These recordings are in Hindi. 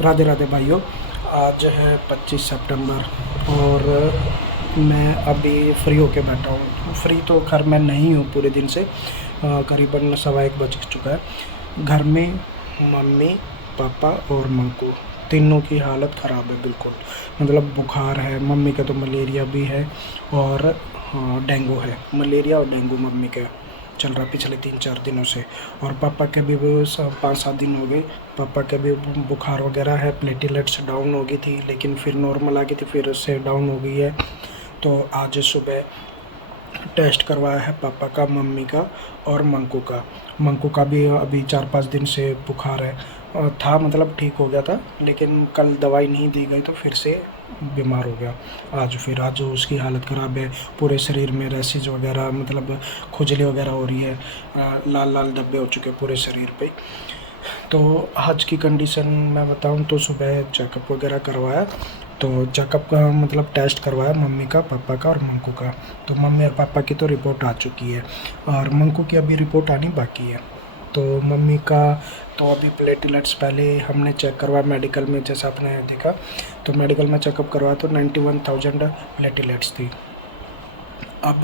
राधे राधे भाइयों। आज है 25 सितंबर और मैं अभी फ्री होके बैठा हूँ। फ्री तो खैर मैं नहीं हूँ पूरे दिन से, करीबन 1:15 बज चुका है। घर में मम्मी, पापा और मंकू तीनों की हालत ख़राब है बिल्कुल। मतलब बुखार है, मम्मी का तो मलेरिया भी है और डेंगू है। मलेरिया और डेंगू मम्मी के चल रहा पिछले 3-4 दिनों से। और पापा के भी 5-7 दिन हो गए। पापा के भी बुखार वगैरह है, प्लेटलेट्स डाउन हो गई थी लेकिन फिर नॉर्मल आ गई थी, फिर से डाउन हो गई है। तो आज सुबह टेस्ट करवाया है पापा का, मम्मी का और मंकू का। मंकू का भी अभी 4-5 दिन से बुखार है, था मतलब ठीक हो गया था, लेकिन कल दवाई नहीं दी गई तो फिर से बीमार हो गया। आज उसकी हालत ख़राब है, पूरे शरीर में रैसेज वगैरह, मतलब खुजली वगैरह हो रही है, लाल लाल धब्बे हो चुके पूरे शरीर पे। तो आज की कंडीशन मैं बताऊं तो सुबह चेकअप वगैरह करवाया। तो चेकअप का मतलब टेस्ट करवाया मम्मी का, पापा का और मंकू का। तो मम्मी और पापा की तो रिपोर्ट आ चुकी है और मंकू की अभी रिपोर्ट आनी बाकी है। तो मम्मी का तो अभी प्लेटलेट्स पहले हमने चेक करवाया मेडिकल में, जैसा आपने देखा। तो मेडिकल में चेकअप करवाया तो 91,000 प्लेटलेट्स थी। अब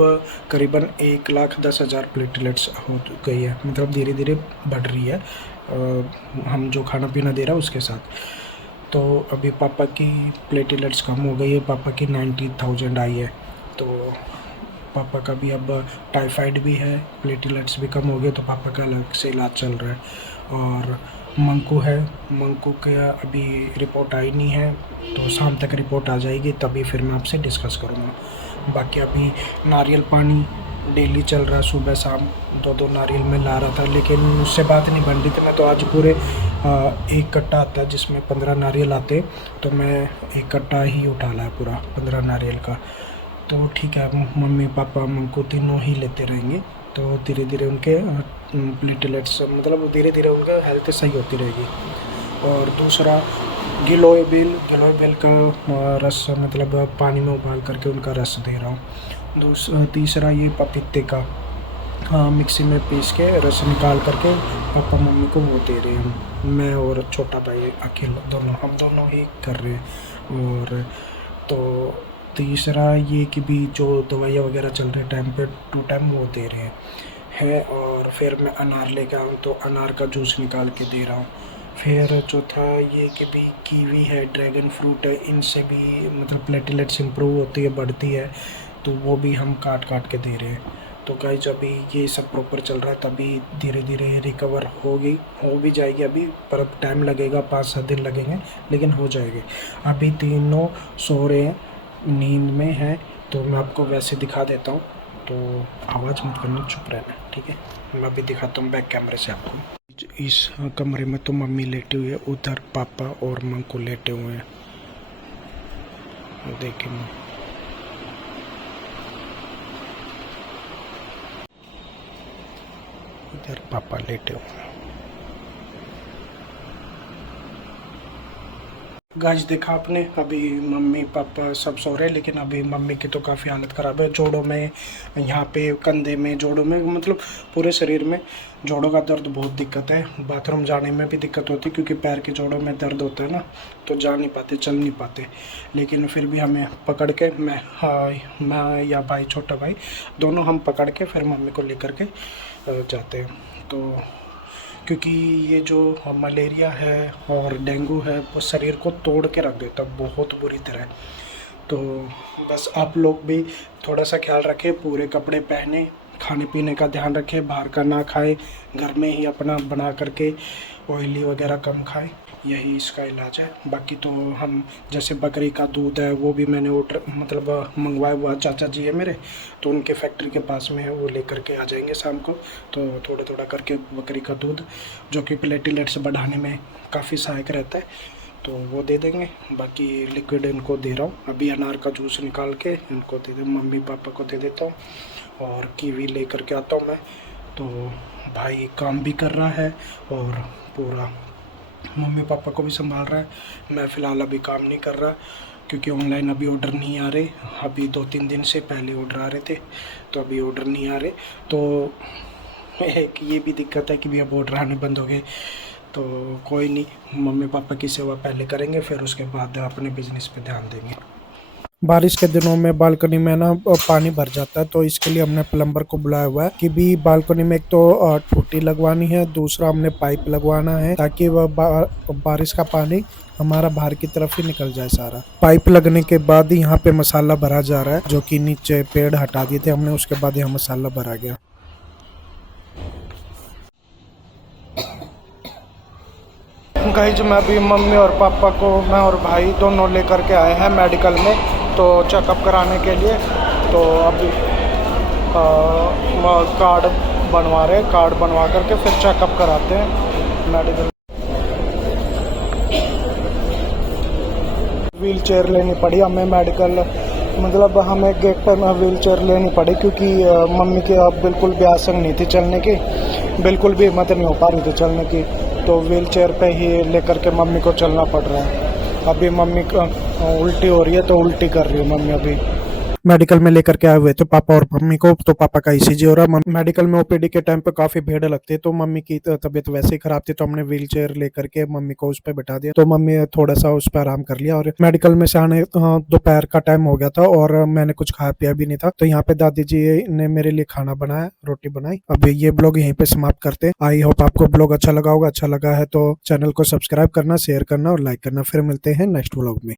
करीबन 1,10,000 प्लेटलेट्स हो गई है, मतलब धीरे धीरे बढ़ रही है, हम जो खाना पीना दे रहा है उसके साथ। तो अभी पापा की प्लेटलेट्स कम हो गई है, पापा की 90,000 आई है। तो पापा का भी अब टाइफाइड भी है, प्लेटलेट्स भी कम हो गए, तो पापा का अलग से इलाज चल रहा है। और मंकू है, मंकू का अभी रिपोर्ट आई नहीं है, तो शाम तक रिपोर्ट आ जाएगी तभी फिर मैं आपसे डिस्कस करूँगा। बाकी अभी नारियल पानी डेली चल रहा है, सुबह शाम 2-2 नारियल मैं ला रहा था, लेकिन उससे बात नहीं बन रही थी। मैं तो आज पूरे एक कट्टा आता है जिसमें 15 नारियल आते, तो मैं एक कट्टा ही उठा लाया पूरा 15 नारियल का। तो ठीक है, मम्मी पापा मंकू तीनों ही लेते रहेंगे, तो धीरे धीरे उनके प्लेटलेट्स, मतलब धीरे धीरे उनका हेल्थ सही होती रहेगी। और दूसरा गिलोय बेल का रस, मतलब पानी में उबाल करके उनका रस दे रहा हूँ। तीसरा ये पपीते का, हाँ, मिक्सी में पीस के रस निकाल करके पापा मम्मी को वो दे रहे हैं। मैं और छोटा भाई अकेला दोनों, हम दोनों ही कर रहे हैं। और तो तीसरा ये कि भी जो दवाइयाँ वगैरह चल रहे टाइम पे टू टाइम वो दे रहे हैं। और फिर मैं अनार लेके आऊँ तो अनार का जूस निकाल के दे रहा हूँ। फिर चौथा ये कि भी कीवी है, ड्रैगन फ्रूट है, इनसे भी मतलब प्लेटलेट्स इम्प्रूव होती है, बढ़ती है, तो वो भी हम काट काट के दे रहे हैं। तो गाइस अभी ये सब प्रॉपर चल रहा है, तभी धीरे धीरे रिकवर हो भी जाएगी अभी, पर अब टाइम लगेगा, 5-7 दिन लगेंगे, लेकिन हो जाएगी। अभी तीनों सो रहे हैं, नींद में है, तो मैं आपको वैसे दिखा देता हूँ, तो आवाज़ मत करना, चुप रहना, ठीक है। मैं अभी दिखाता हूँ बैक कैमरे से आपको। इस कमरे में तो मम्मी लेटे हुए है, उधर पापा और मंकू लेटे हुए हैं, देखिए। इधर पापा लेटे हुए हैं। गाइस देखा आपने, अभी मम्मी पापा सब सो रहे हैं, लेकिन अभी मम्मी की तो काफ़ी हालत ख़राब है, जोड़ों में, यहाँ पे कंधे में, जोड़ों में, मतलब पूरे शरीर में जोड़ों का दर्द, बहुत दिक्कत है। बाथरूम जाने में भी दिक्कत होती है क्योंकि पैर के जोड़ों में दर्द होता है ना, तो जा नहीं पाते, चल नहीं पाते। लेकिन फिर भी हमें पकड़ के, मैं या भाई, छोटा भाई, दोनों हम पकड़ के फिर मम्मी को लेकर के जाते हैं। तो क्योंकि ये जो मलेरिया है और डेंगू है वो शरीर को तोड़ के रख देता है बहुत बुरी तरह। तो बस आप लोग भी थोड़ा सा ख्याल रखें, पूरे कपड़े पहने, खाने पीने का ध्यान रखें, बाहर का ना खाएं, घर में ही अपना बना करके ऑयली वगैरह कम खाएं, यही इसका इलाज है। बाकी तो हम जैसे बकरी का दूध है वो भी मैंने ऑर्डर, मतलब मंगवाया हुआ, चाचा जी है मेरे, तो उनके फैक्ट्री के पास में है, वो लेकर के आ जाएंगे शाम को। तो थोड़ा थोड़ा करके बकरी का दूध, जो कि प्लेटलेट्स बढ़ाने में काफ़ी सहायक रहता है, तो वो दे देंगे। बाकी लिक्विड इनको दे रहा हूँ, अभी अनार का जूस निकाल के इनको दे दे, मम्मी पापा को दे देता हूँ, और कीवी ले करके आता हूँ मैं। तो भाई काम भी कर रहा है और पूरा मम्मी पापा को भी संभाल रहा है। मैं फ़िलहाल अभी काम नहीं कर रहा क्योंकि ऑनलाइन अभी ऑर्डर नहीं आ रहे। अभी 2-3 दिन से पहले ऑर्डर आ रहे थे, तो अभी ऑर्डर नहीं आ रहे। तो एक ये भी दिक्कत है कि भी अब ऑर्डर आने बंद हो गए, तो कोई नहीं, मम्मी पापा की सेवा पहले करेंगे, फिर उसके बाद अपने बिजनेस पे ध्यान देंगे। बारिश के दिनों में बालकनी में ना पानी भर जाता है, तो इसके लिए हमने प्लम्बर को बुलाया हुआ है कि भी बालकनी में एक तो टूटी लगवानी है, दूसरा हमने पाइप लगवाना है ताकि वह बारिश का पानी हमारा बाहर की तरफ ही निकल जाए सारा। पाइप लगने के बाद यहाँ पे मसाला भरा जा रहा है, जो कि नीचे पेड़ हटा दिए थे हमने, उसके बाद यहाँ मसाला भरा गया। गाइस मैं अभी मम्मी और पापा को, मैं और भाई दोनों लेकर के आए हैं मेडिकल में, तो चेकअप कराने के लिए। तो अभी कार्ड बनवा रहे हैं, कार्ड बनवा करके फिर चेकअप कराते हैं मेडिकल। व्हील चेयर लेनी पड़ी हमें मेडिकल, मतलब हमें गेट पर व्हील चेयर लेनी पड़ी क्योंकि मम्मी की अब बिल्कुल भी आसन नहीं थी चलने की, बिल्कुल भी हिम्मत नहीं हो पा रही थी चलने की, तो व्हील चेयर पे ही लेकर के मम्मी को चलना पड़ रहा है। अभी मम्मी को उल्टी हो रही है, तो उल्टी कर रही है मम्मी अभी। मेडिकल में लेकर के आए हुए थे पापा और मम्मी को, तो पापा का ईसीजी हो रहा है। मेडिकल में ओपीडी के टाइम पे काफी भीड़ लगती है, तो मम्मी की तबीयत वैसे ही खराब थी, तो हमने व्हील चेयर लेकर के मम्मी को उस पर बैठा दिया, तो मम्मी थोड़ा सा उस पर आराम कर लिया। और मेडिकल में से आने दोपहर का टाइम हो गया था और मैंने कुछ खाया पिया भी नहीं था, तो यहाँ पे दादी जी ने मेरे लिए खाना बनाया, रोटी बनाई। अब ये ब्लॉग यहीं पे समाप्त करते हैं। आई होप आपको ब्लॉग अच्छा लगा होगा। अच्छा लगा है तो चैनल को सब्सक्राइब करना, शेयर करना और लाइक करना। फिर मिलते हैं नेक्स्ट ब्लॉग में।